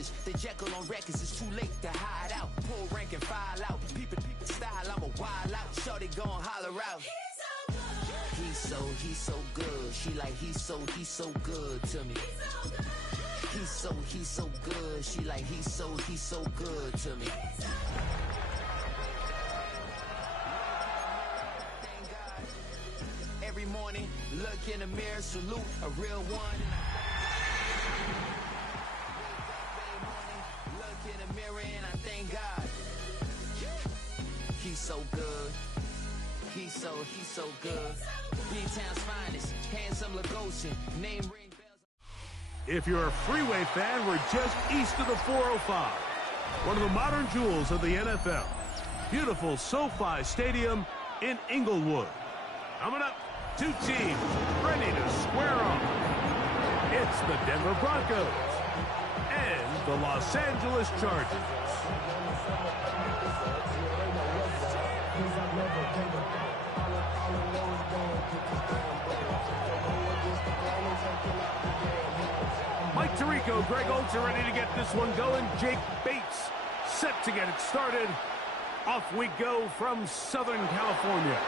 message. The Jekyll on records, it's too late to hide out. Pull rank and file out. People style, I'm a wild out. Shorty gon' holler out. He's so good. She like he's so good to me. He's so good. She like he's so good to me. Every morning, look in the mirror, salute a real one. Look in the mirror and I thank God. He's so good. He's so good. B-Town's finest, handsome Lagosian, name ring bells. If you're a Freeway fan, we're just east of the 405. One of the modern jewels of the NFL. Beautiful SoFi Stadium in Inglewood. Coming up, two teams ready to square off. It's the Denver Broncos and the Los Angeles Chargers. Mike Tirico, Greg Olsen ready to get this one going. Jake Bates set to get it started. Off we go from Southern California.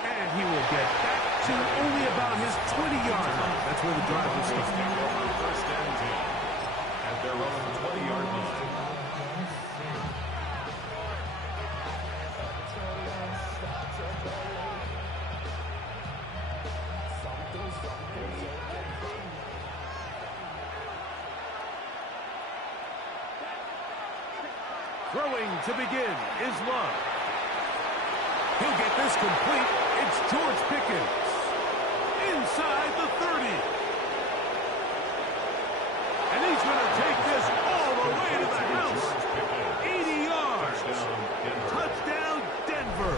And he will get back to only about his 20-yard line. That's where the drive will start. First down team at their own 20-yard line. Throwing to begin is Love. He'll get this complete. It's George Pickens. Inside the 30. And he's going to take this all the way to the house. 80 yards. Touchdown, Denver.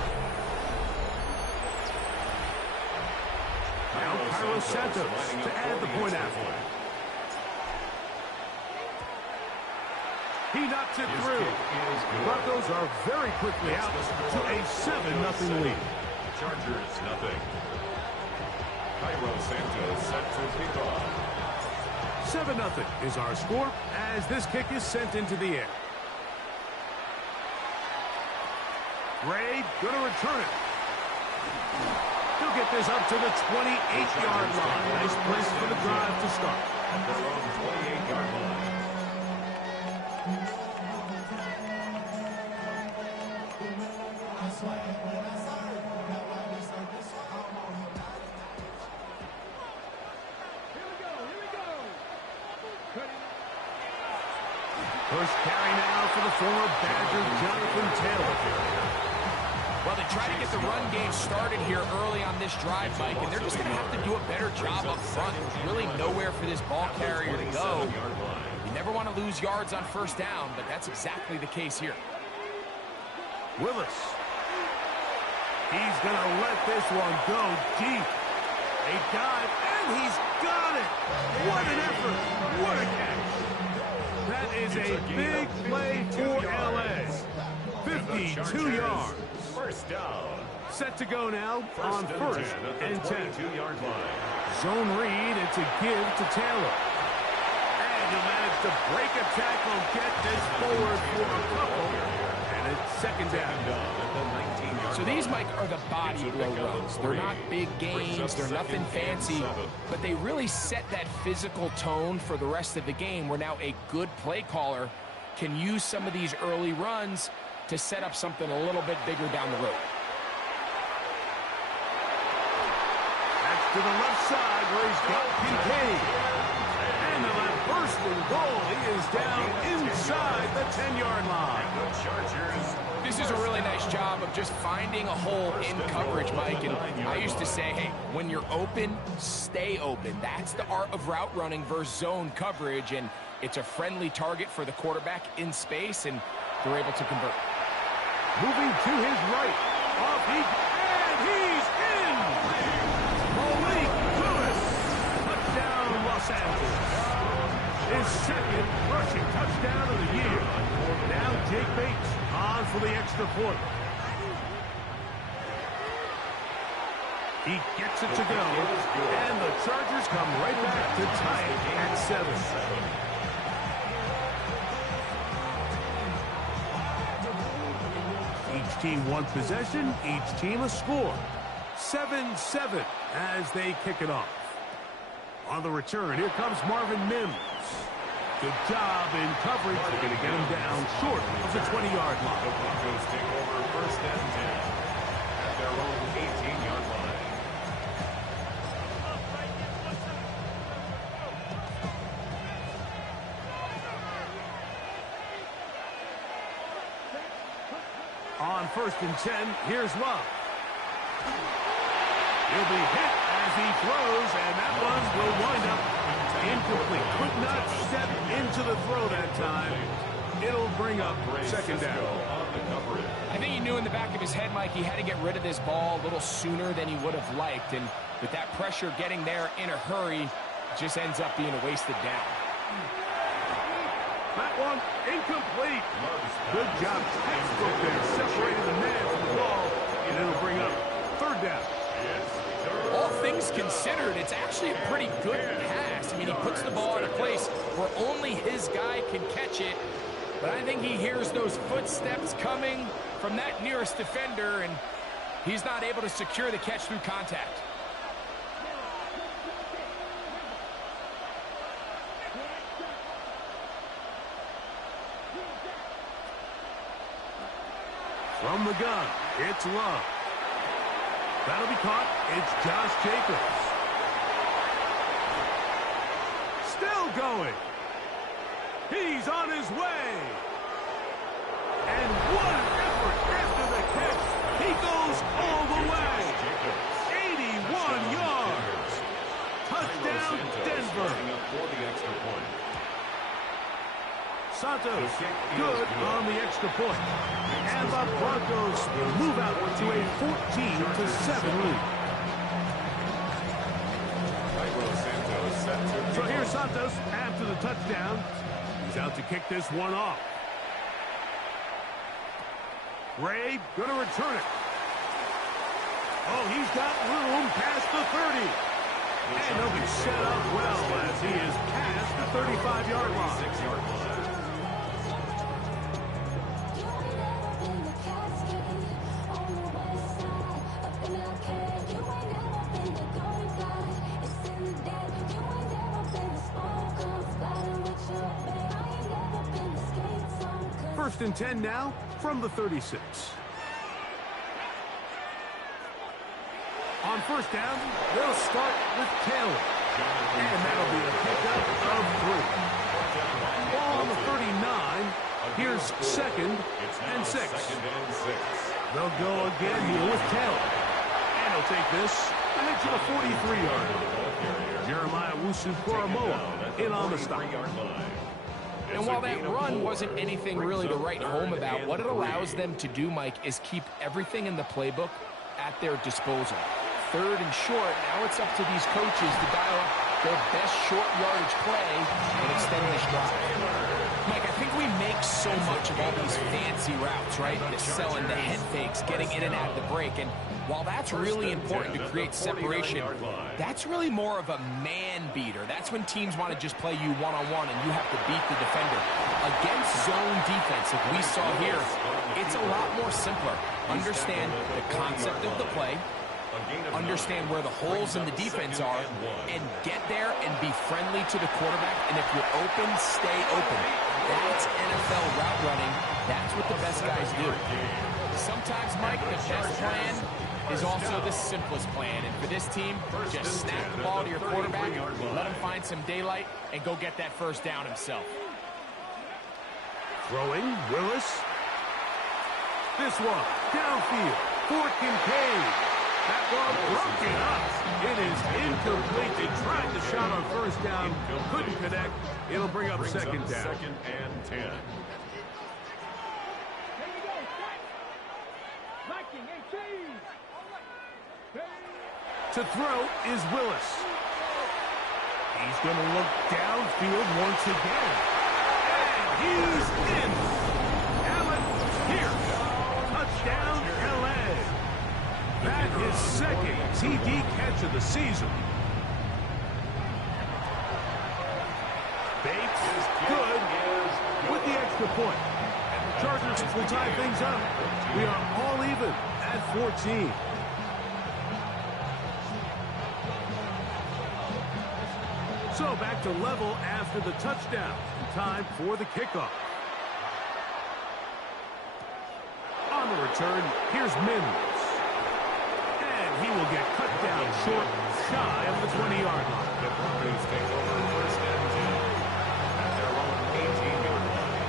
Now Carlos Santos to add the point after. He knocks it through. Broncos are very quickly out to a 7-0 lead. Chargers, nothing. Cairo Santos set to kick off. 7-0 is our score as this kick is sent into the air. Gray going to return it. He'll get this up to the 28-yard line. Nice place for the drive to start. At their own 28-yard line. First carry now for the former Badger, Jonathan Taylor. Well, they try to get the run game started here early on this drive, Mike, and they're just going to have to do a better job up front. There's really nowhere for this ball carrier to go. You never want to lose yards on first down, but that's exactly the case here. Willis. He's going to let this one go deep. A dive, and he's got it. What an effort. What a catch. That is a big play for L.A. 52 yards. First down. Set to go now on first and 10. 22-yard line. Zone read and to give to Taylor. And he'll manage to break a tackle, get this forward for a couple. And it's second down. So these, Mike, are the body blow runs. They're not big gains, they're nothing fancy, but they really set that physical tone for the rest of the game where now a good play caller can use some of these early runs to set up something a little bit bigger down the road. That's to the left side where he's got Kincaid. And the left burst and goal. He is down inside the 10-yard line. The Chargers. This is a really nice job of just finding a hole in coverage, Mike. And I used to say, hey, when you're open, stay open. That's the art of route running versus zone coverage. And it's a friendly target for the quarterback in space, and they're able to convert. Moving to his right. Off he, and he's in! Malik Lewis! Touchdown, Los Angeles. His second rushing touchdown of the year. Now Jake Bates on for the extra point. He gets it to go, and the Chargers come right back to tie it at 7. Each team one possession, each team a score. 7-7 as they kick it off. On the return, here comes Marvin Mims. Good job in coverage. They're going to get him down short of the 20-yard line. The Broncos take over first and 10 at their own 18-yard line. On first and 10, here's Love. He'll be hit as he throws, and that one will wind up incomplete. Could not step into the throw that time. It'll bring up second down. I think he knew in the back of his head, Mike, he had to get rid of this ball a little sooner than he would have liked. And with that pressure getting there in a hurry, it just ends up being a wasted down. That one incomplete. Good job. Textbook there. Separated the man from the ball, and it'll bring up third down. All things considered, it's actually a pretty good pass. I mean, he puts the ball in a place where only his guy can catch it. But I think he hears those footsteps coming from that nearest defender, and he's not able to secure the catch through contact. From the gun, it's Love. That'll be caught. It's Josh Jacobs. Still going. He's on his way. And what an effort after the catch. He goes all the way. 81 yards. Touchdown, Denver. Santos, good on the extra point. And the Broncos move out to a 14-7 lead. So here's Santos after the touchdown. He's out to kick this one off. Ray going to return it. Oh, he's got room past the 30. And he'll be set up well as he is past the 35-yard line. First and 10 now from the 36. On first down, they'll start with Taylor. And that'll be a pickup of 3. Ball on the 39. Here's second and 6. They'll go again here with Taylor. And he'll take this ahead to the 43-yard. Jeremiah Owusu-Koramoah in on the stop. And while that run wasn't anything really to write home about, what it allows them to do, Mike, is keep everything in the playbook at their disposal. Third and short, now it's up to these coaches to dial up their best short yardage play and extend this drive. Mike, I think we make so much of all these fancy routes, right? The selling, the head fakes, getting in and out of the break. And while that's really important to create separation, that's really more of a man beater. That's when teams want to just play you one-on-one and you have to beat the defender. Against zone defense, like we saw here, it's a lot more simpler. Understand the concept of the play, understand where the holes in the defense are, and get there and be friendly to the quarterback. And if you're open, stay open. That's NFL route running. That's what the best guys do. Sometimes, Mike, the best plan is also the simplest plan. And for this team, just snap the ball to your quarterback, let him find some daylight, and go get that first down himself. Throwing, Willis. This one, downfield, for Kincaid. That ball broken up. It is incomplete. They tried the shot on first down, couldn't connect. It'll bring up second down. Second and 10. To throw is Willis. He's going to look downfield once again. And he's in. Allen Pierce. Touchdown, L.A. That is second TD catch of the season. Bates is good with the extra point. Chargers will tie things up. We are all even at 14. So back to level after the touchdown. Time for the kickoff. On the return, here's Mims. And he will get cut down short, shy of the 20-yard line. The Broncos take over first and 10 at their own 18-yard line.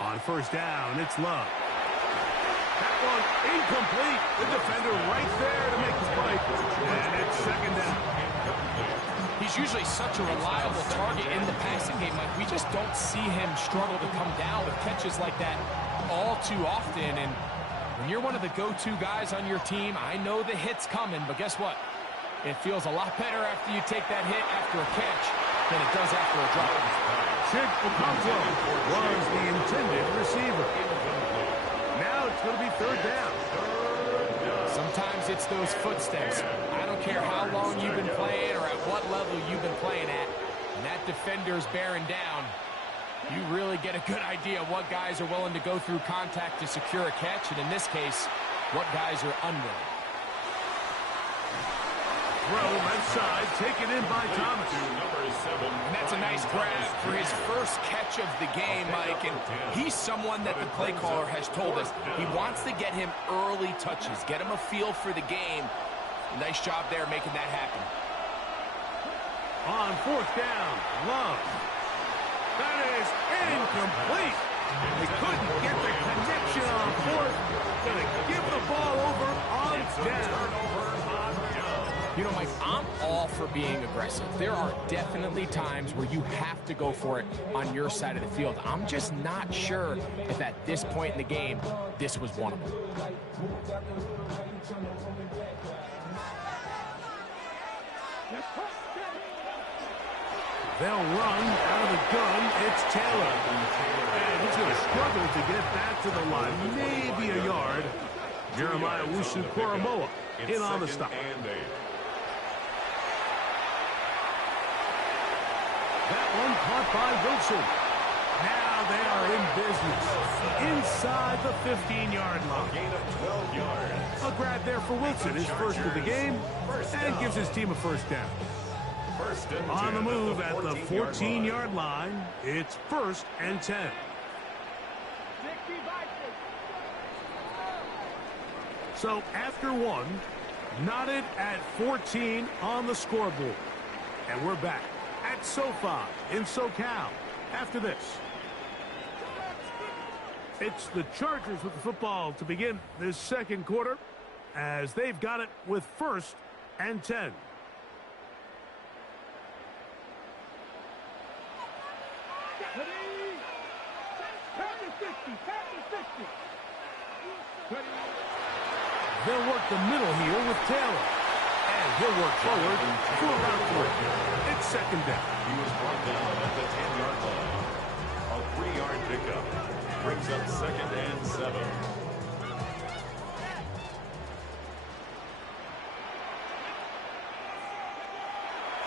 On first down, it's Love. That one incomplete. The defender right there to make the play. And it's second down. He's usually such a reliable target in the passing game. Like, we just don't see him struggle to come down with catches like that all too often. And when you're one of the go-to guys on your team, I know the hit's coming, but guess what? It feels a lot better after you take that hit after a catch than it does after a drop. Chig Okonkwo was the intended receiver. Now it's going to be third down. Sometimes it's those footsteps. I don't care how long you've been playing or at what level you've been playing at. When that defender's bearing down, you really get a good idea of what guys are willing to go through contact to secure a catch, and in this case, what guys are unwilling. Throw left side, taken in by Thomas. And that's a nice grab for his first catch of the game, Mike. And he's someone that the play caller has told us he wants to get him early touches, get him a feel for the game. Nice job there making that happen. On fourth down, Love. That is incomplete. They couldn't get the connection on fourth. Going to give the ball over on down. You know, Mike, I'm all for being aggressive. There are definitely times where you have to go for it on your side of the field. I'm just not sure if at this point in the game, this was one of them. They'll run out of the gun. It's Taylor. And he's going to struggle to get back to the line. Maybe a yard. Jeremiah Owusu-Koramoah in on the stop. That one caught by Wilson. Now they are in business. Inside the 15-yard line. Gain of 12 yards. A grab there for Wilson, his first of the game, and gives his team a first down. On the move at the 14-yard line, it's first and 10. So after one, knotted at 14 on the scoreboard. And we're back at SoFi in SoCal after this. It's the Chargers with the football to begin this second quarter as they've got it with first and 10. They'll work the middle here with Taylor. And he'll work forward for about 3. It's second down. He was brought down at the 10-yard line. A 3-yard pickup brings up second and 7.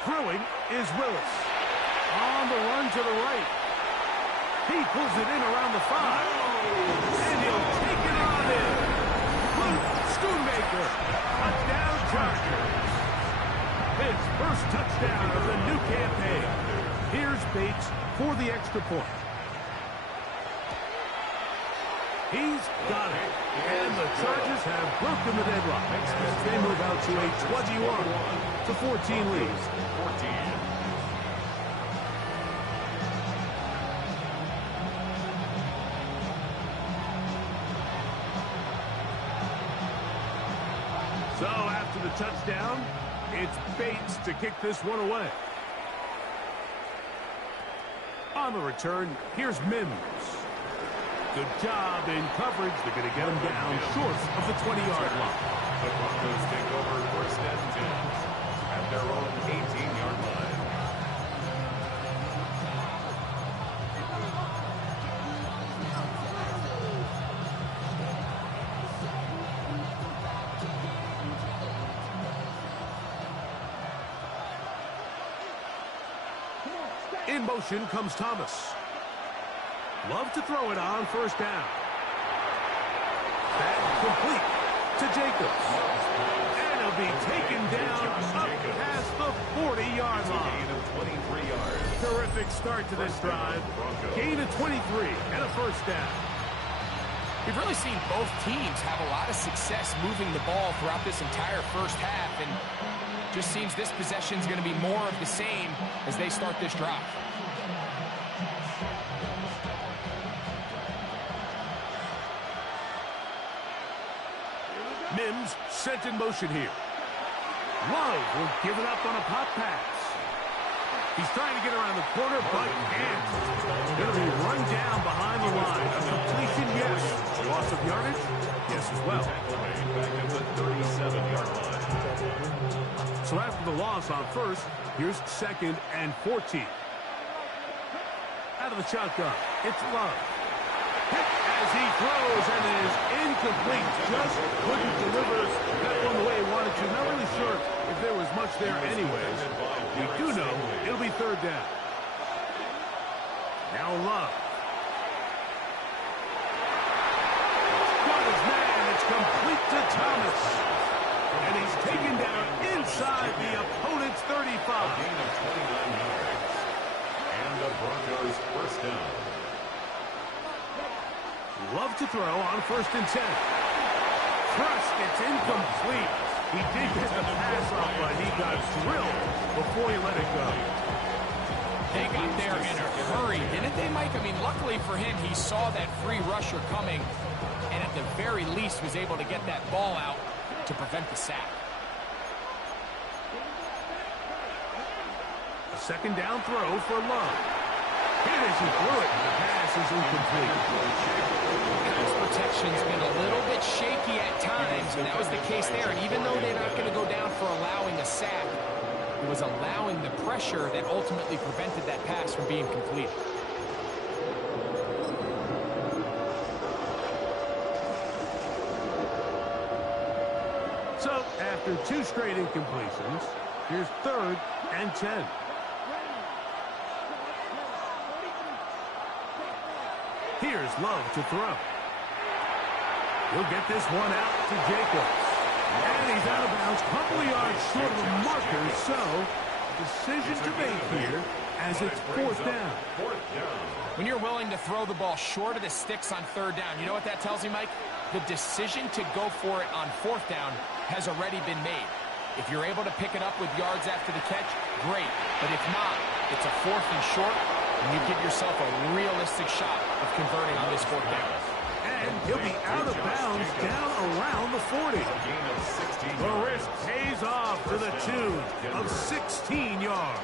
Throwing is Willis. On the run to the right. He pulls it in around the 5. And he'll take it on in. Luke Schoonmaker. Touchdown Chargers. His first touchdown of the new campaign. Here's Bates for the extra point. He's got it. And the Chargers have broken the deadlock. They move out to a 21-14 lead. 14. So after the touchdown, it's Bates to kick this one away. On the return, here's Mims. Good job in coverage. They're going to get him down short of the 20-yard line. The Broncos take over first and 10 at their own 18-yard line. In motion comes Thomas. Love to throw it on first down. That complete to Jacobs. And he'll be taken down up past the 40-yard line. Gain of 23 yards. Terrific start to this drive. Gain of 23 and a first down. We've really seen both teams have a lot of success moving the ball throughout this entire first half, and just seems this possession is going to be more of the same as they start this drive. Mims sent in motion here. Love will give it up on a pop pass. He's trying to get around the corner, but can't. Going to be run down behind the line. A completion, yes. Loss of yardage, yes as well. Back at the 37-yard line. So after the loss on first, here's second and 14. Out of the shotgun, it's Love. Hit as he throws, and it is incomplete. Just couldn't deliver that one the way he wanted to. Not really sure if there was much there anyways. We do know it'll be third down. Now Love. Got his man. It's complete to Thomas. And he's taken down inside the opponent's 35. Gain of 29 yards. And the Broncos first down. Love to throw on first and 10. Thrust, it's incomplete. He did get the pass off, but he got drilled before he let it go. They got there in a hurry, didn't they, Mike? I mean, luckily for him, he saw that free rusher coming, and at the very least was able to get that ball out to prevent the sack. A second down throw for Love. Hit as he threw it. The pass is incomplete. His protection's been a little bit shaky at times, and that was the case there. And even though they're not going to go down for allowing a sack, it was allowing the pressure that ultimately prevented that pass from being completed. So, after two straight incompletions, here's third and 10. Here's Love to throw. He'll get this one out to Jacobs. And he's out of bounds, couple of yards short of the marker, so decision to make here as it's fourth down. When you're willing to throw the ball short of the sticks on third down, you know what that tells you, Mike? The decision to go for it on fourth down has already been made. If you're able to pick it up with yards after the catch, great. But if not, it's a fourth and short, and you give yourself a realistic shot of converting on this fourth down. And he'll be out of bounds down around the 40. The risk pays off to the tune of 16 yards.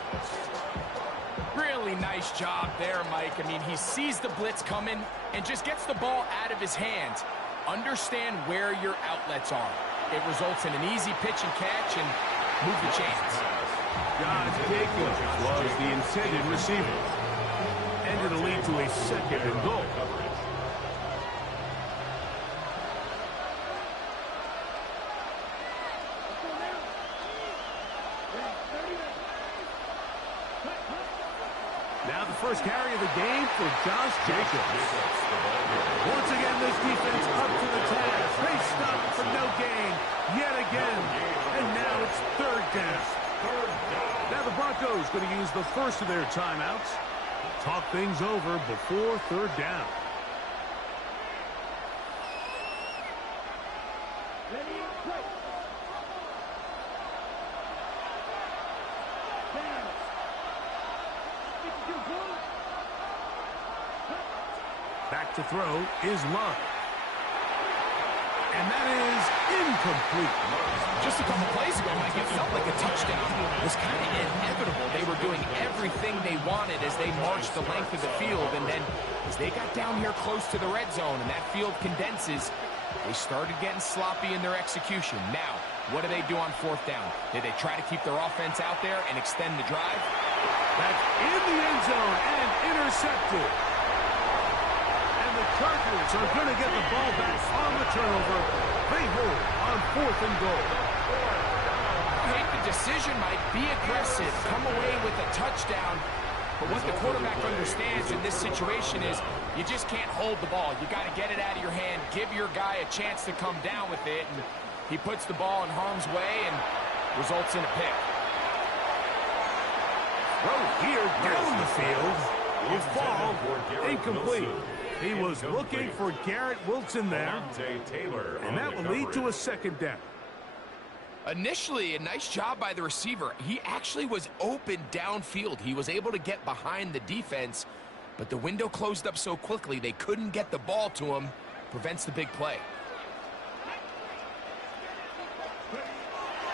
Really nice job there, Mike. I mean, he sees the blitz coming and just gets the ball out of his hands. Understand where your outlets are. It results in an easy pitch and catch and move the chains. Josh Jacobs was the intended receiver. And it'll lead to a second and goal. Now the first carry of the game for Josh Jacobs. Once again, this defense up to the task. They stop for no gain yet again. And now it's third down. Now the Broncos going to use the first of their timeouts. Talk things over before third down. Back to throw is Love. And that is incomplete. Just a couple plays ago, Mike, it felt like a touchdown. It was kind of inevitable. They were doing everything they wanted as they marched the length of the field. And then as they got down here close to the red zone and that field condenses, they started getting sloppy in their execution. Now, what do they do on fourth down? Did they try to keep their offense out there and extend the drive? That's in the end zone and intercepted. The Chargers are going to get the ball back on the turnover. They hold on fourth and goal. Make the decision, Mike. Be aggressive. Come away with a touchdown. But what the quarterback understands in this situation is you just can't hold the ball. You got to get it out of your hand, give your guy a chance to come down with it, and he puts the ball in harm's way and results in a pick. Throw here down the field. Will fall incomplete. He was looking for Garrett Wilson there, and that will lead to a second down. Initially, a nice job by the receiver. He actually was open downfield. He was able to get behind the defense, but the window closed up so quickly they couldn't get the ball to him. Prevents the big play.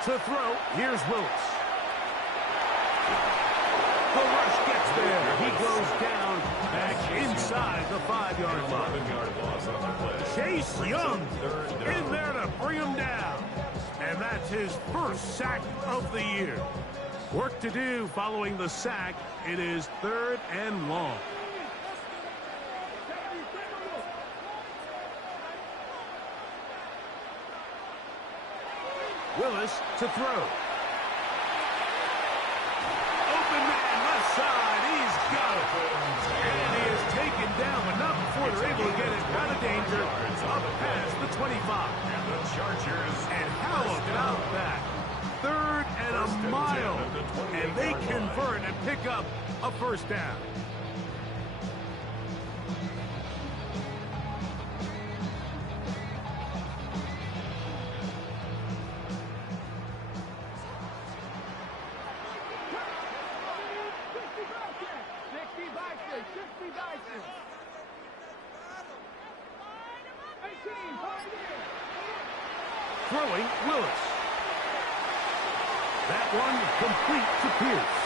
To throw, here's Willis. The rush gets there. He goes down back inside the 5-yard line. Chase Young in there to bring him down. And that's his first sack of the year. Work to do following the sack. It is 3rd and long. Willis to throw. Open man left side. He's got it. And he is taken down, but not before they're able to get it out of danger. Up past the 25. And the Chargers. And how about that? 3rd and a mile. And they convert and pick up a first down. Throwing, Willis. That one complete to Pierce.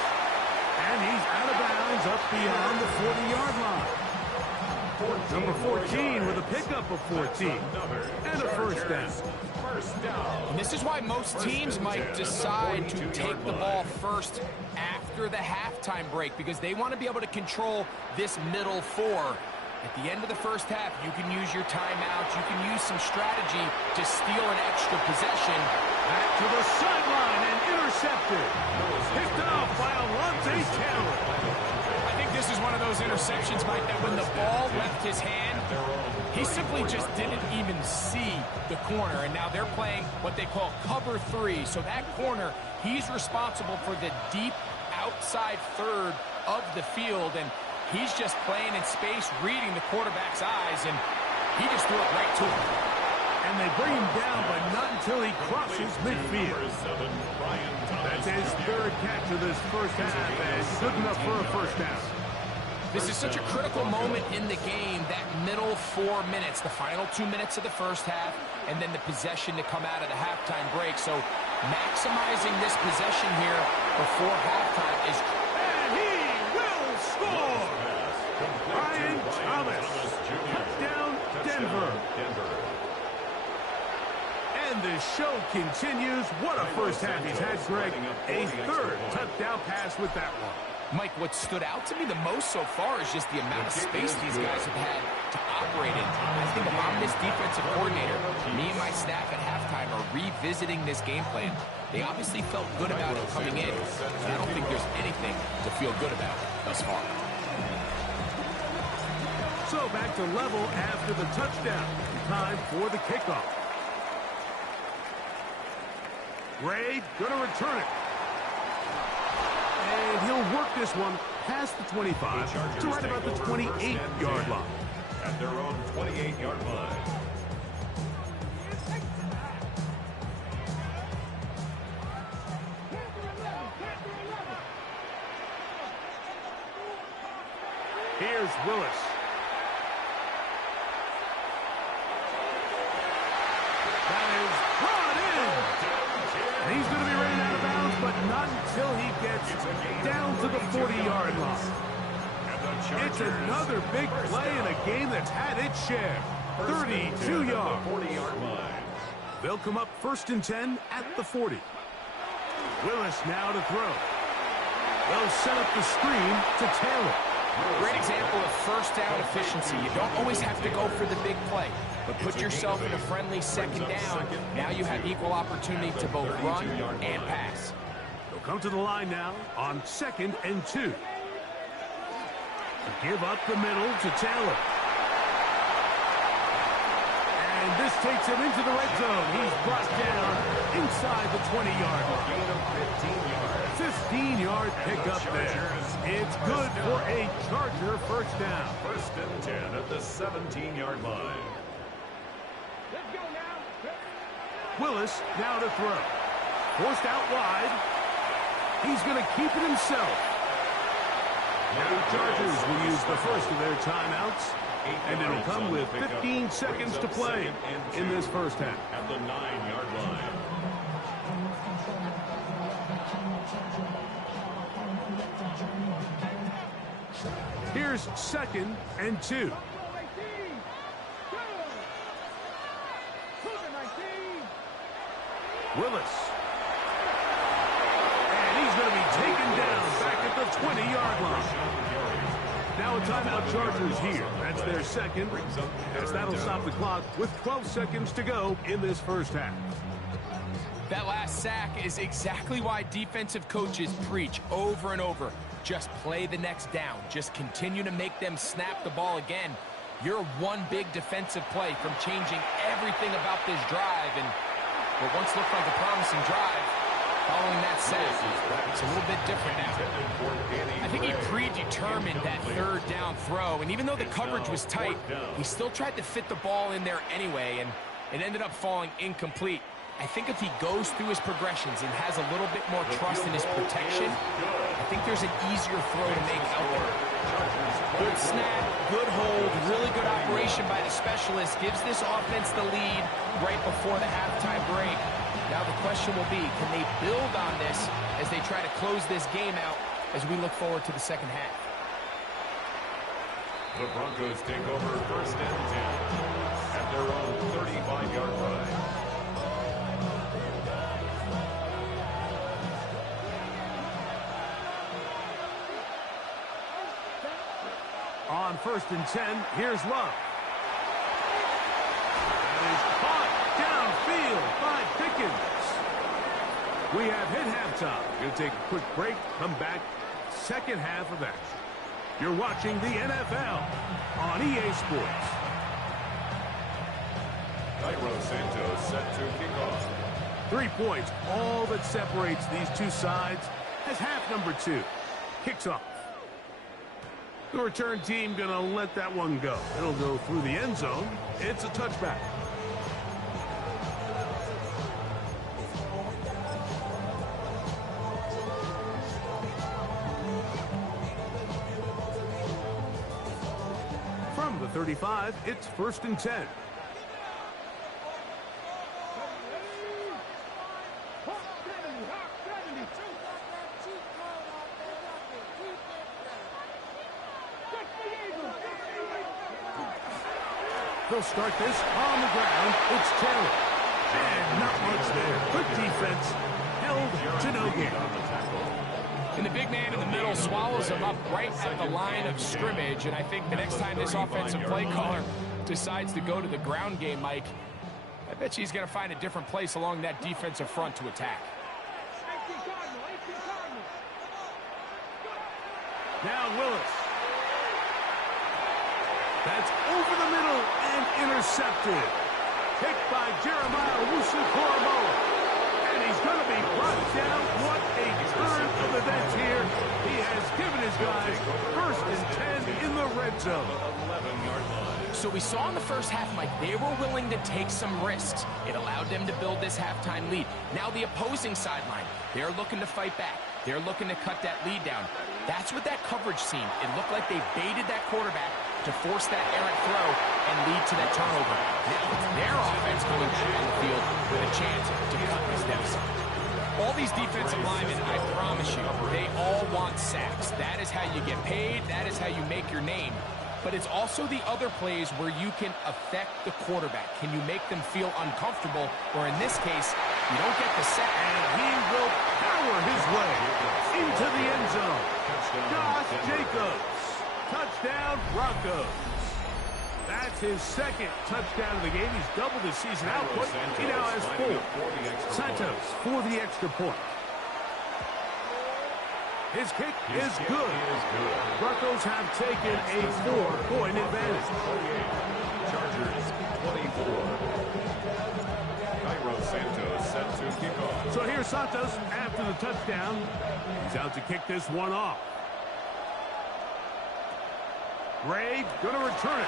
And he's out of bounds up beyond the 40-yard line. Number 14 with a pickup of 14. And a first down. And this is why most teams might decide to take the ball first after the halftime break, because they want to be able to control this middle 4. At the end of the first half, you can use your timeouts. You can use some strategy to steal an extra possession. Back to the sideline and intercepted. Picked off by Alontae Taylor. I think this is one of those interceptions, Mike, that when the ball left his hand, he simply just didn't even see the corner. And now they're playing what they call cover 3. So that corner, he's responsible for the deep outside third of the field. And he's just playing in space, reading the quarterback's eyes, and he just threw it right to him. And they bring him down, but not until he crosses midfield. That's his 3rd catch of this first half, and good enough for a first down. This is such a critical moment in the game, that middle 4 minutes, the final 2 minutes of the first half, and then the possession to come out of the halftime break. So maximizing this possession here before halftime is... And he will score! Brian Thomas, touchdown Denver. And the show continues. What a first half he's had, Greg. A 3rd touchdown pass with that one. Mike, what stood out to me the most so far is just the amount of space these guys have had to operate in. I think if I'm this defensive coordinator, me and my staff at halftime are revisiting this game plan. They obviously felt good about it coming in, and I don't think there's anything to feel good about thus far. So back to level after the touchdown. Time for the kickoff. Gray gonna return it. And he'll work this one past the 25 to right about the 28-yard line. At their own 28-yard line. Here's Willis. That is brought in. And he's going to be ran out of bounds, but not until he gets down to the 40-yard line. It's another big play in a game that's had its share. 32 yards. They'll come up 1st and 10 at the 40. Willis now to throw. They'll set up the screen to Taylor. Great example of first down efficiency. You don't always have to go for the big play, but put yourself in a friendly second down. Now you have equal opportunity to both run and pass. They'll come to the line now on 2nd and 2. Give up the middle to Taylor. And this takes him into the red zone. He's brought down inside the 20-yard line. 15-yard pickup there. It's good for a Charger first down. First and 10 at the 17-yard line. Willis now to throw. Forced out wide. He's going to keep it himself. Now the Chargers will use the first of their timeouts. And it'll come with 15 seconds to play in this first half. At the 9-yard line. Here's 2nd and 2. Willis. And he's going to be taken down back at the 20-yard line. Now a timeout Chargers here. That's their second, as that'll stop the clock with 12 seconds to go in this first half. That last sack is exactly why defensive coaches preach over and over. Just play the next down. Just continue to make them snap the ball again. You're one big defensive play from changing everything about this drive. And what once looked like a promising drive, following that sack, it's a little bit different now. I think he predetermined that third down throw, and even though the coverage was tight, he still tried to fit the ball in there anyway, and it ended up falling incomplete. I think if he goes through his progressions and has a little bit more trust in his protection, I think there's an easier throw to make out there. Good snap, good hold, really good operation by the specialist. Gives this offense the lead right before the halftime break. Now the question will be, can they build on this as they try to close this game out as we look forward to the second half? The Broncos take over first and 10 at their own 35-yard line. On first and 10, here's Love. And he's caught downfield by Pickens. We have hit halftime. Going to take a quick break, come back, second half of action. You're watching the NFL on EA Sports. Cairo Santos set to kick off. 3 points, all that separates these two sides as half number 2 kicks off. The return team going to let that one go. It'll go through the end zone. It's a touchback. From the 35, it's first and 10. They'll start this on the ground. It's Taylor. And not much there. Good defense. Held to no gain. And the big man in the middle swallows him up right at the line of scrimmage. And I think the next time this offensive play caller decides to go to the ground game, Mike, I bet he's going to find a different place along that defensive front to attack. Now Willis. That's over the middle and intercepted. Picked by Jeremiah Owusu-Koramoah. And he's going to be brought down. What a turn of events here. He has given his guys first and 10 in the red zone. So we saw in the first half, Mike, they were willing to take some risks. It allowed them to build this halftime lead. Now the opposing sideline, they're looking to fight back. They're looking to cut that lead down. That's what that coverage seemed. It looked like they baited that quarterback to force that errant throw and lead to that turnover. Now it's their offense going back on the field with a chance to cut this deficit. All these defensive linemen, I promise you, they all want sacks. That is how you get paid. That is how you make your name. But it's also the other plays where you can affect the quarterback. Can you make them feel uncomfortable? Or in this case, you don't get the sack. And he will power his way into the end zone. Josh Jacobs. Touchdown, Broncos. That's his second touchdown of the game. He's doubled his season output. He now has 4. Santos for the extra point. His kick is good. Broncos have taken a 4-point advantage. 28. Chargers 24. Cairo Santos set to kick off. So here's Santos after the touchdown. He's out to kick this one off. Gray going to return it.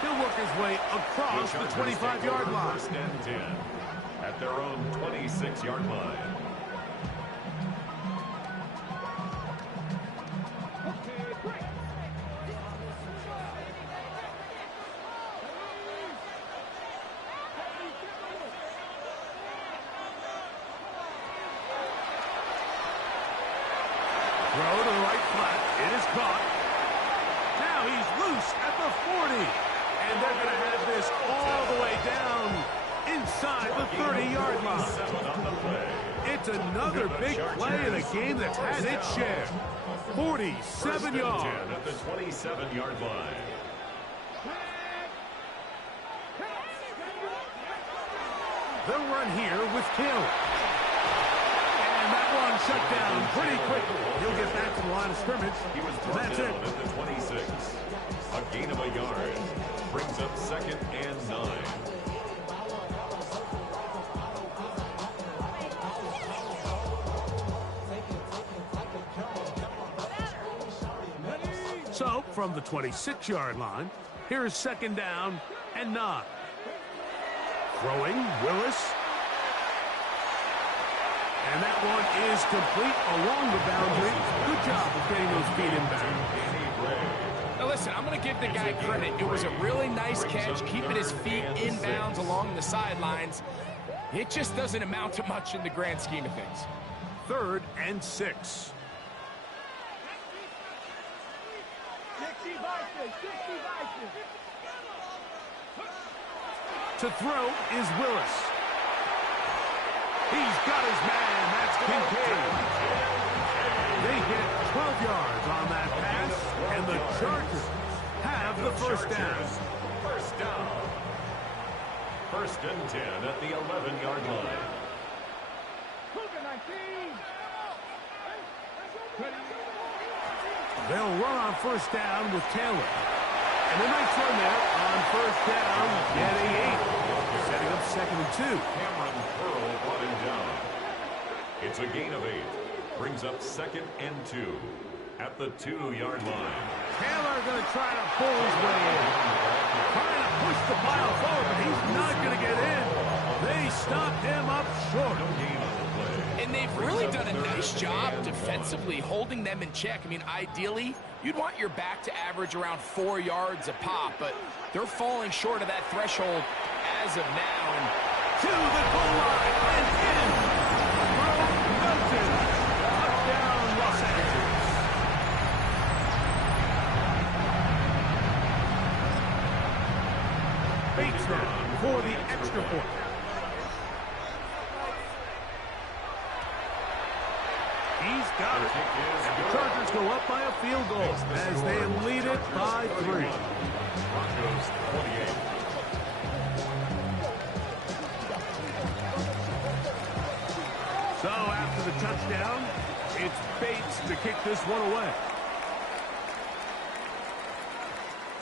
He'll work his way across the 25-yard line. First and 10 at their own 26-yard line. Throw to the right flat. It is caught. Now he's loose at the 40. And they're going to have this all the way down inside the 30-yard line. It's another big play in a game that's had its share. 47 yards. At the 27-yard line. They'll run here with Taylor. And that one shut down pretty quickly. He'll get back to the line of scrimmage. He was And brought that's down it. at the 26. A gain of a yard. Brings up 2nd and 9. So, from the 26-yard line, here's 2nd down and 9. Throwing, Willis. And that one is complete along the boundary. Good job of getting those feet in bounds. Now listen, I'm going to give the guy credit. It was a really nice catch, keeping his feet in bounds along the sidelines. It just doesn't amount to much in the grand scheme of things. 3rd and 6. To throw is Willis. He's got his man. That's Kincaid. They get 12 yards on that pass, and the Chargers have the first down. First down. 1st and 10 at the 11-yard line. They'll run on 1st down with Taylor. And a nice run there on 1st down, getting 8. Setting up 2nd and 2. Cameron Pearl brought him down. It's a gain of 8. Brings up 2nd and 2 at the 2-yard line. Taylor going to try to pull his way in. Trying to push the pile forward, but he's not going to get in. They stopped him up short. No gain on the play. And they've really done a nice job defensively holding them in check. I mean, ideally, you'd want your back to average around 4 yards a pop, but they're falling short of that threshold as of now. And to the goal line and in. Earl Melton. Touchdown, Los Angeles. Bates now for the extra point. He's got it. And the Chargers go up by a field goal as they lead it by 3. Broncos 28. So after the touchdown, it's Bates to kick this one away.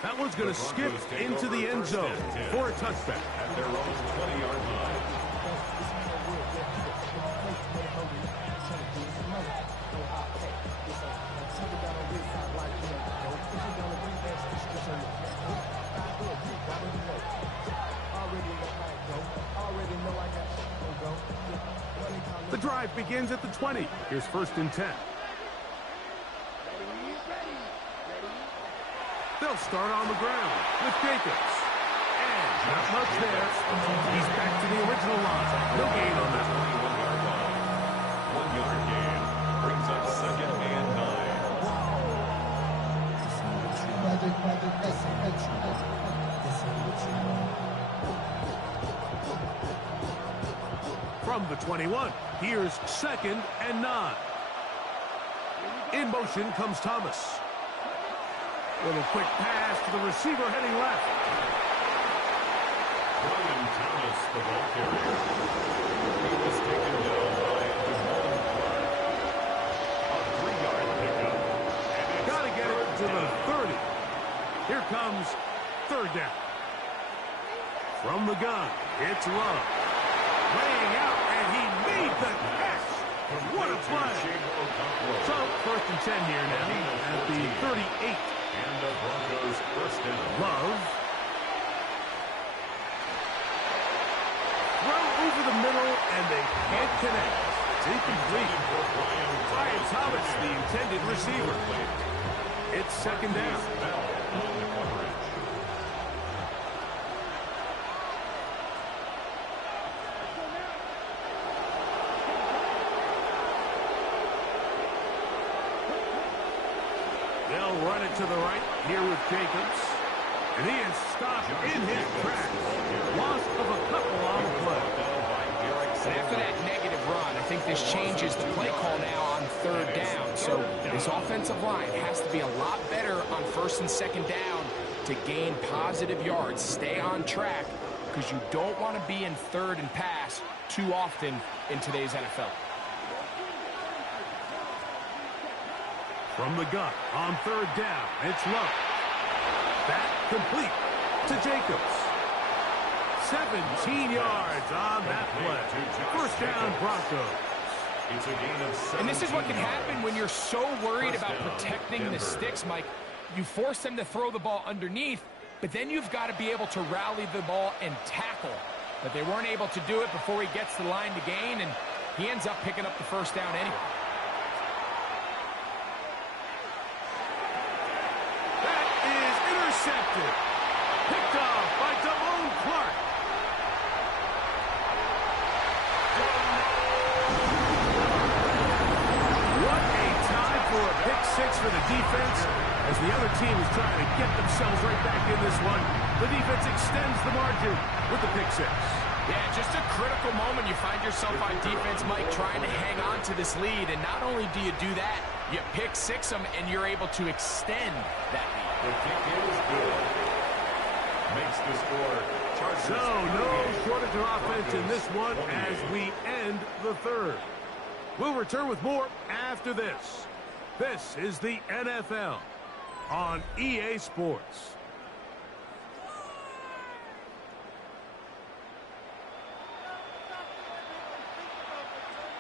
That one's going to skip into the end zone for a touchback. At their own 20-yard line. The drive begins at the 20. Here's 1st and 10. They'll start on the ground with Jacobs. And not much there. He's back to the original line. No gain on that one. 21-yard line. 1-yard gain. Brings up 2nd and 9. From the 21, here's 2nd and 9. In motion comes Thomas. Little quick pass to the receiver heading left. Brian Thomas, the ball carrier. He was taken down by Devon Clark. Here comes third down. From the gun, it's Love. Laying out, and he made the catch. What a play. So, 1st and 10 here now at the 38. And the Broncos first down. Love. Throw over the middle, and they can't connect. It's incomplete. Brian Thomas, the intended receiver. It's 2nd down. They'll run it to the right here with Jacobs. And he is stopped in his tracks. Loss of a couple on the play. And after that negative run, I think this changes the play call now on 3rd down. So this offensive line has to be a lot better on 1st and 2nd down to gain positive yards. Stay on track because you don't want to be in 3rd and pass too often in today's NFL. From the gun on 3rd down, it's Love. That complete to Jacobs. 17 yards on that play. 1st down, Broncos. It's a gain of 17. And this is what can happen when you're so worried about protecting the sticks, Mike. You force them to throw the ball underneath, but then you've got to be able to rally the ball and tackle. But they weren't able to do it before he gets the line to gain, and he ends up picking up the 1st down anyway. Intercepted. Picked off by Damone Clark. What a time for a pick 6 for the defense. As the other team is trying to get themselves right back in this one, the defense extends the margin with the pick 6. Yeah, just a critical moment. You find yourself on defense, Mike, trying to hang on to this lead. And not only do you do that, you pick 6 them, and you're able to extend that lead. The kick is good. Makes the score. Chargers. So, no shortage of offense in this one as we end the 3rd. We'll return with more after this. This is the NFL on EA Sports.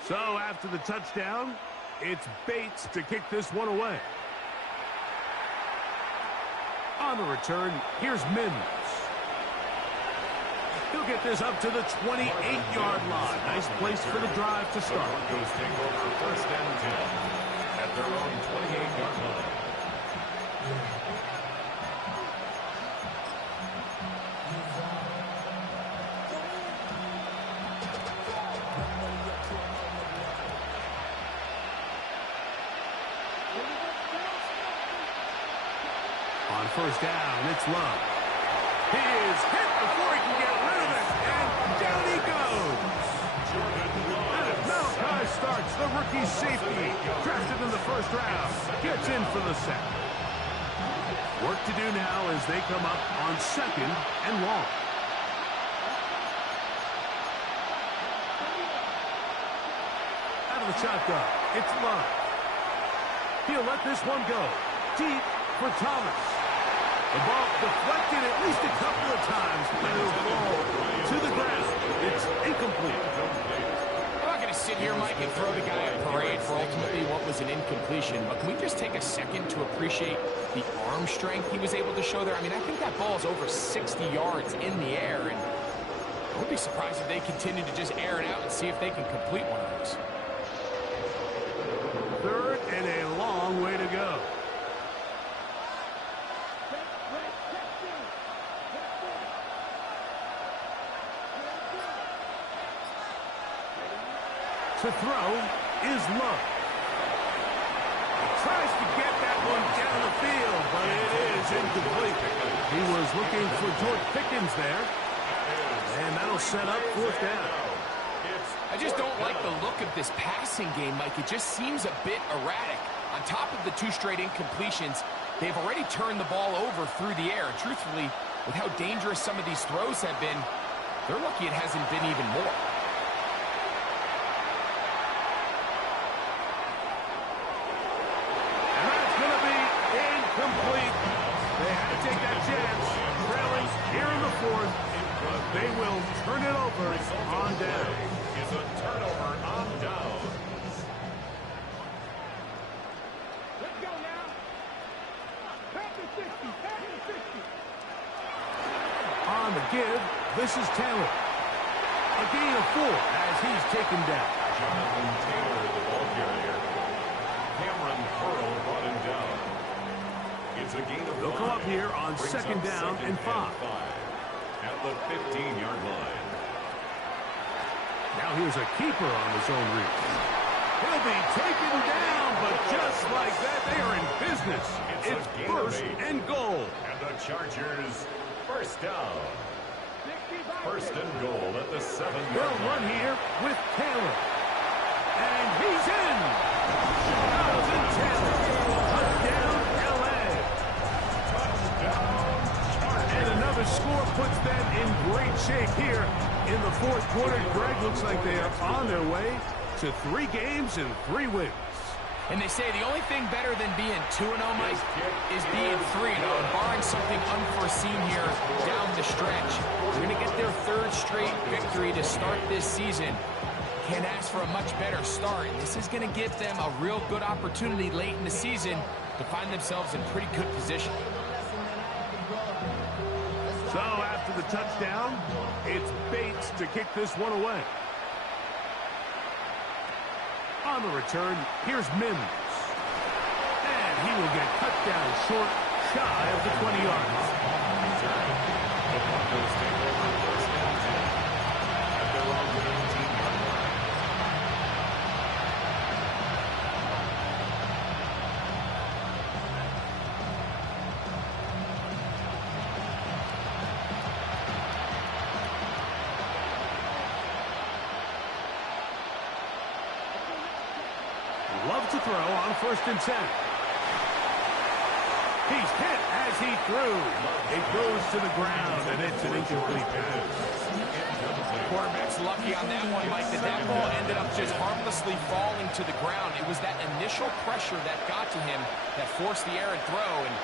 So, after the touchdown, it's Bates to kick this one away. On the return, here's Mims. He'll get this up to the 28-yard line. Nice place for the drive to start. The Broncos take over 1st and 10 at their own 28-yard line. On 1st down, it's Love. He is hit before he can get rid of it, and down he goes. And Malachi Starks, the rookie safety, drafted in the 1st round, gets in for the 2nd. Work to do now as they come up on 2nd and long. Out of the shotgun, it's Love. He'll let this one go. Deep for Thomas. The ball deflected at least a couple of times, and it'll fall to the ground. It's incomplete. I'm not going to sit here, Mike, and throw the guy a parade for ultimately what was an incompletion, but can we just take a second to appreciate the arm strength he was able to show there? I mean, I think that ball is over 60 yards in the air, and I would be surprised if they continue to just air it out and see if they can complete one of those. 3rd and a long way to go. To throw is Love. Tries to get that one down the field, but it is incomplete. He was looking for George Pickens there, and that'll set up 4th down. I just don't like the look of this passing game, Mike. It just seems a bit erratic. On top of the 2 straight incompletions, they've already turned the ball over through the air. And truthfully, with how dangerous some of these throws have been, they're lucky it hasn't been even more. And that's going to be incomplete. They had to take that They will turn it over on down. Is a turnover on down. Let's go now. Back to 60. Back to 60. On the give, this is Taylor. A gain of 4 as he's taken down. Jonathan Taylor, the ball carrier. Cameron Curl brought him down. It's a gain of 5. They'll come up here on Brings second up down second and 5. At the 15-yard line. Now here's a keeper on the zone read. He'll be taken down, but just like that, they are in business. It's first and goal. And the Chargers, first down. First and goal at the 7-yard They'll line. run here with Taylor. And he's in. Jonathan Taylor. Touchdown, L.A. And another score puts them in great shape here in the fourth quarter. Greg, looks like they are on their way to 3 games and 3 wins. And they say the only thing better than being 2-0, Mike, is being 3-0. And barring something unforeseen here down the stretch, they're going to get their 3rd straight victory to start this season. Can't ask for a much better start. This is going to give them a real good opportunity late in the season to find themselves in pretty good position. So after the touchdown, it's Bates to kick this one away. On the return, here's Mims. And he will get cut down short, shy of the 20-yard line. The Broncos take over first and 10 at their own 19-yard line. Love to throw on first and 10. He's hit as he threw. It goes to the ground, and it's an incomplete pass. Quarterback's lucky on that one, Mike, that ball ended up just harmlessly falling to the ground. It was that initial pressure that got to him that forced the errant throw, and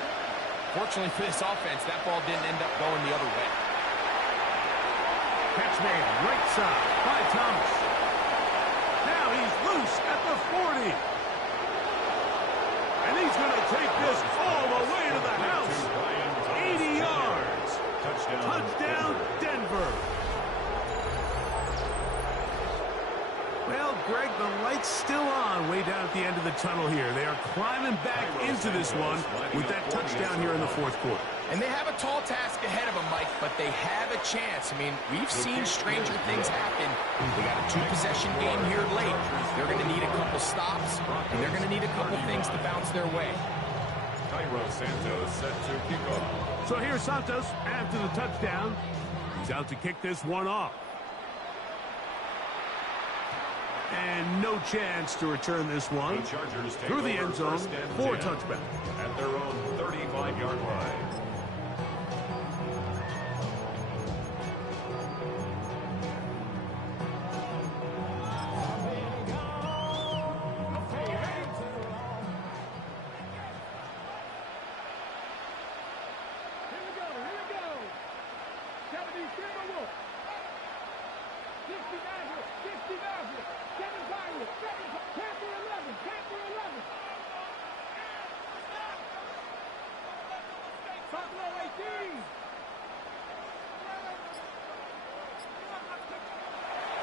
fortunately for this offense, that ball didn't end up going the other way. Catch made right side by Thomas. Now he's loose at the 40. And he's going to take this all the way to the house. 80 yards. Touchdown, Denver. Well, Greg, the light's still on way down at the end of the tunnel here. They are climbing back into this one with that touchdown here in the fourth quarter. And they have a tall task ahead of them, Mike, but they have a chance. I mean, we've seen stranger things happen. They got a 2-possession game here late. They're going to need a couple stops, and they're going to need a couple things to bounce their way. Cairo Santos set to kick off. So here's Santos after the touchdown. He's out to kick this one off. And no chance to return this one The Chargers take through the over end zone first and for 10 touchback. at their own 35-yard line.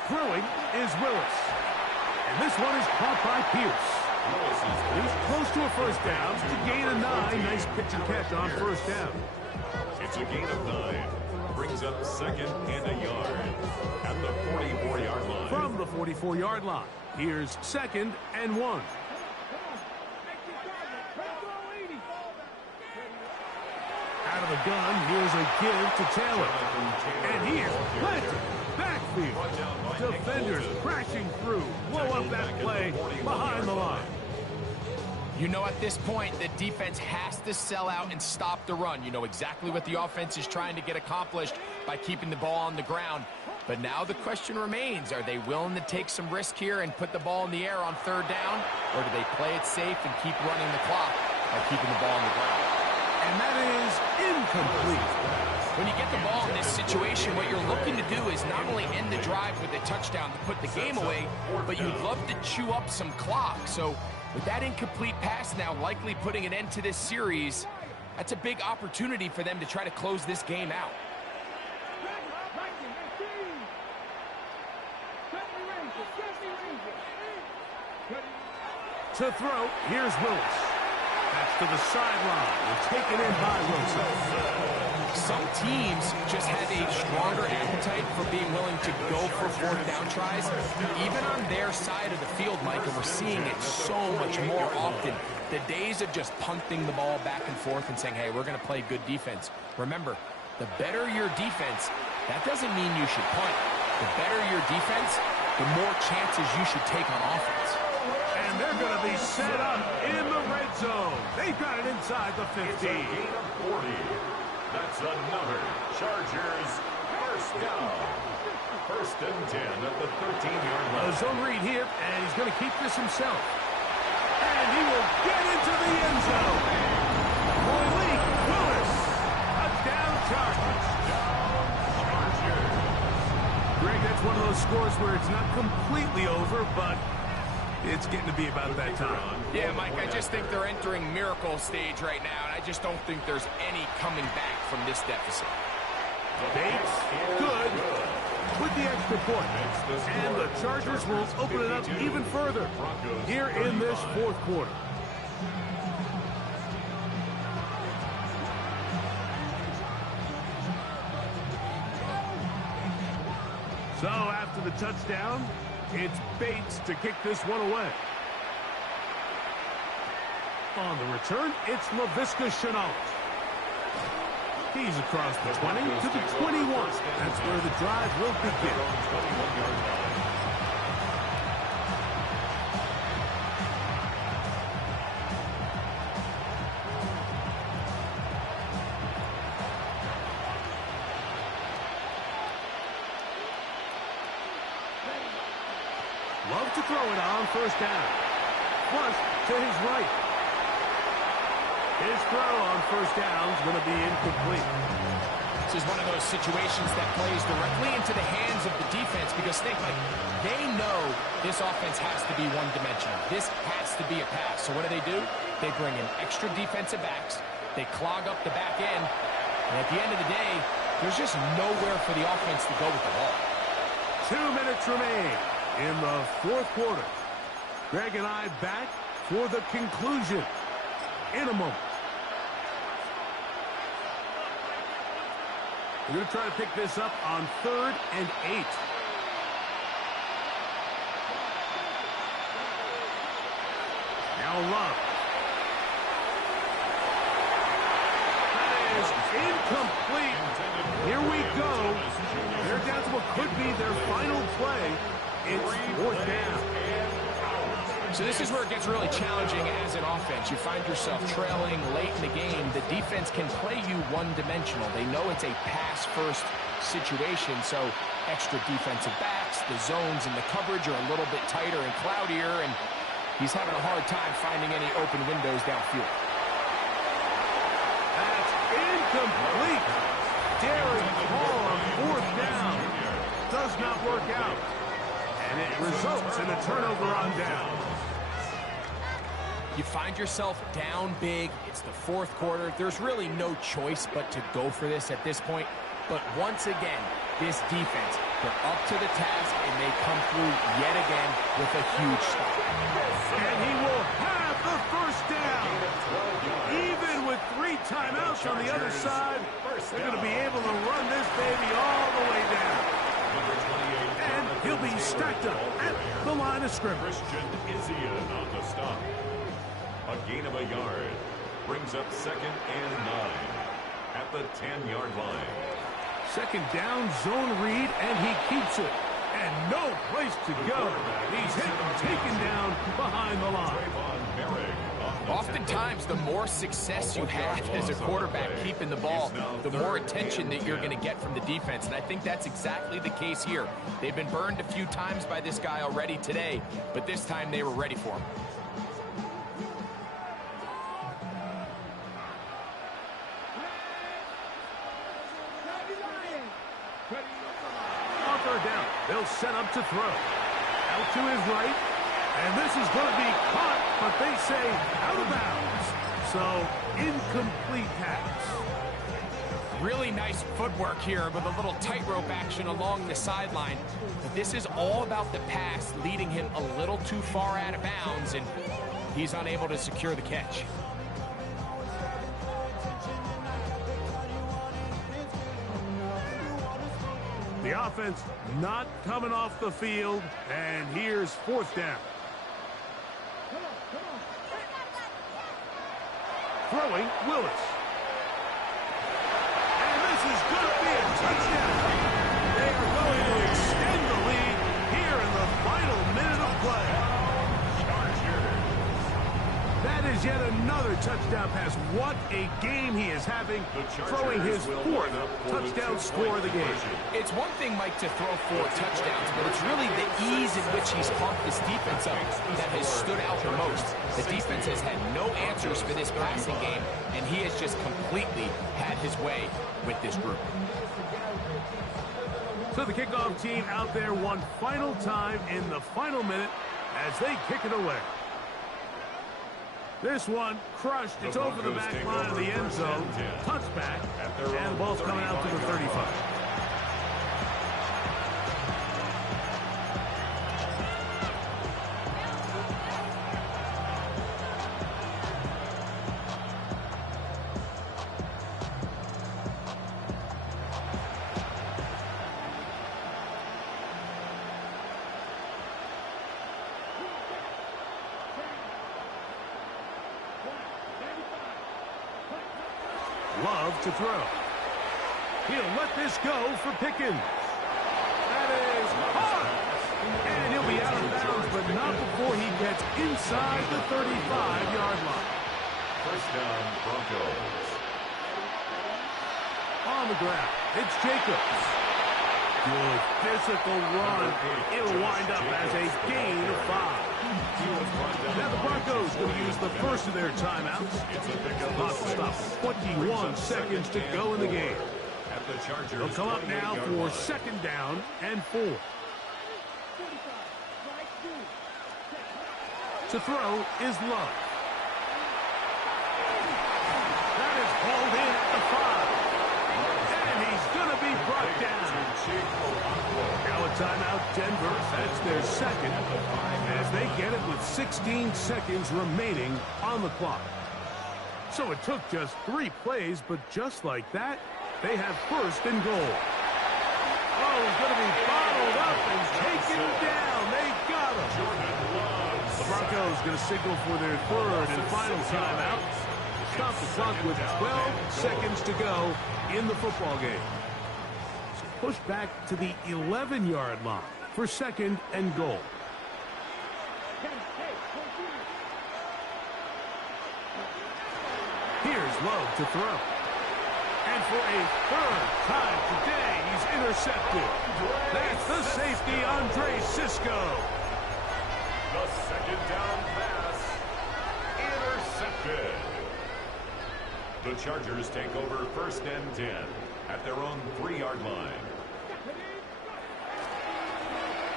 Throwing is Willis. And this one is caught by Pierce. He's close to a first down to gain a 9. Nice pitch and catch on first down. It's a gain of 9. Brings up second and a yard at the 44-yard line. From the 44-yard line, here's second and 1. Out of the gun, here's a give to Taylor. And he is planted. Backfield. Defenders crashing through. Blow up that play behind the line. You know, at this point, the defense has to sell out and stop the run. You know exactly what the offense is trying to get accomplished by keeping the ball on the ground. But now the question remains, are they willing to take some risk here and put the ball in the air on third down? Or do they play it safe and keep running the clock by keeping the ball on the ground? And that is incomplete. When you get the ball in this situation, what you're looking to is not only end the drive with a touchdown to put the game away, but you'd love to chew up some clock. So with that incomplete pass now likely putting an end to this series, that's a big opportunity for them to try to close this game out. To throw, here's Willis. That's to the sideline and taken in by Wilson. Some teams just have a stronger appetite for being willing to go for fourth down tries, even on their side of the field, Mike, and we're seeing it so much more often. The days of just punting the ball back and forth and saying, hey, we're going to play good defense. Remember, the better your defense, that doesn't mean you should punt. The better your defense, the more chances you should take on offense. And they're going to be set up in the red zone. They've got it inside the 50. It's a gain of 40. That's another Chargers first down. First and 10 at the 13-yard line. A zone read here, and he's going to keep this himself. And he will get into the end zone. Malik Willis. Touchdown Chargers. Greg, that's one of those scores where it's not completely over, but it's getting to be about that time. Yeah, Mike, I just think they're entering miracle stage right now, and I just don't think there's any coming back from this deficit. Bates, good, with the extra point. And the Chargers will open it up even further here in this fourth quarter. So after the touchdown, it's Bates to kick this one away. On the return, it's Laviska Shenault. He's across the 20 to the 21. That's where the drive will begin. Love to throw it on first down. Flush to his right. His throw on first down is going to be incomplete. This is one of those situations that plays directly into the hands of the defense because think, like, they know this offense has to be one-dimensional. This has to be a pass. So what do? They bring in extra defensive backs. They clog up the back end. And at the end of the day, there's just nowhere for the offense to go with the ball. 2 minutes remain in the fourth quarter. Greg and I back for the conclusion in a moment. We're going to try to pick this up on 3rd and 8. Now Love. That is incomplete. Here we go. They're down to what could be their final play. It's 4th down. So this is where it gets really challenging as an offense. You find yourself trailing late in the game. The defense can play you one-dimensional. They know it's a pass-first situation, so extra defensive backs, the zones and the coverage are a little bit tighter and cloudier, and he's having a hard time finding any open windows downfield. That's incomplete. Darren Hall on 4th down. Does not work out. And it results in a turnover on down. You find yourself down big. It's the fourth quarter. There's really no choice but to go for this at this point. But once again, this defense, they're up to the task, and they come through yet again with a huge stop. And he will have the first down. Even with 3 timeouts on the other side, they're going to be able to run this baby all the way down. And he'll be stacked up at the line of scrimmage. Christian Izien on the stop. A gain of a yard. Brings up 2nd and 9 at the 10-yard line. 2nd down, zone read, and he keeps it. And no place to go. He's hit and taken down behind the line. Oftentimes, the more success you have as a quarterback keeping the ball, the more attention that you're going to get from the defense. And I think that's exactly the case here. They've been burned a few times by this guy already today, but this time they were ready for him. On third down. They'll set up to throw. Out to his right. And this is going to be caught, but they say out of bounds. So, incomplete pass. Really nice footwork here with a little tightrope action along the sideline. But this is all about the pass leading him a little too far out of bounds, and he's unable to secure the catch. The offense not coming off the field, and here's fourth down. Throwing, Willis. And this is going to be a touchdown. They are going to extend the lead here in the final minute of play. That is yet another touchdown pass. What a game he is having, throwing his fourth touchdown score of the game. It's one thing, Mike, to throw 4 touchdowns, but it's really the ease in which he's pumped this defense up that has stood out the most. The defense has had no answers for this passing game, and he has just completely had his way with this group. So the kickoff team out there one final time in the final minute as they kick it away. This one crushed. It's over the back line of the end zone. Touchback. And the ball's coming out to the 35. Love to throw. He'll let this go for Pickens. That is hard. And he'll be out of bounds, but not before he gets inside the 35-yard line. First down, Broncos. On the ground, it's Jacobs. Good physical run. It'll wind up as a gain of 5. Now the Broncos will use the first of their timeouts. Clock stop. 21 seconds to go in the game. They'll come up now for second down and 4. To throw is Love. That is hauled in at the 5. And he's going to be brought down. Now a timeout, Denver. That's their second as they get it with 16 seconds remaining on the clock. So it took just 3 plays, but just like that, they have first and goal. Oh, he's going to be bottled up and taken down. They got him. The Broncos going to signal for their third and final timeout. Stop the clock with 12 seconds to go in the football game. Push back to the 11-yard line for second and goal. Here's Love to throw. And for a third time today, he's intercepted. That's the safety, Andre Cisco. The second down pass, intercepted. The Chargers take over first and 10 at their own 3-yard line.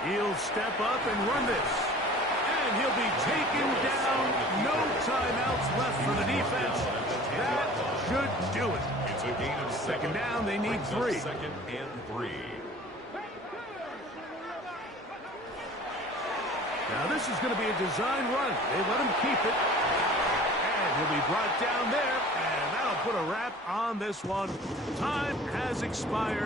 He'll step up and run this. And he'll be taken down. No timeouts left for the defense. That should do it. It's a gain of 7. Second down, they need 3. Second and 3. Now this is going to be a design run. They let him keep it. And he'll be brought down there. And that'll put a wrap on this one. Time has expired.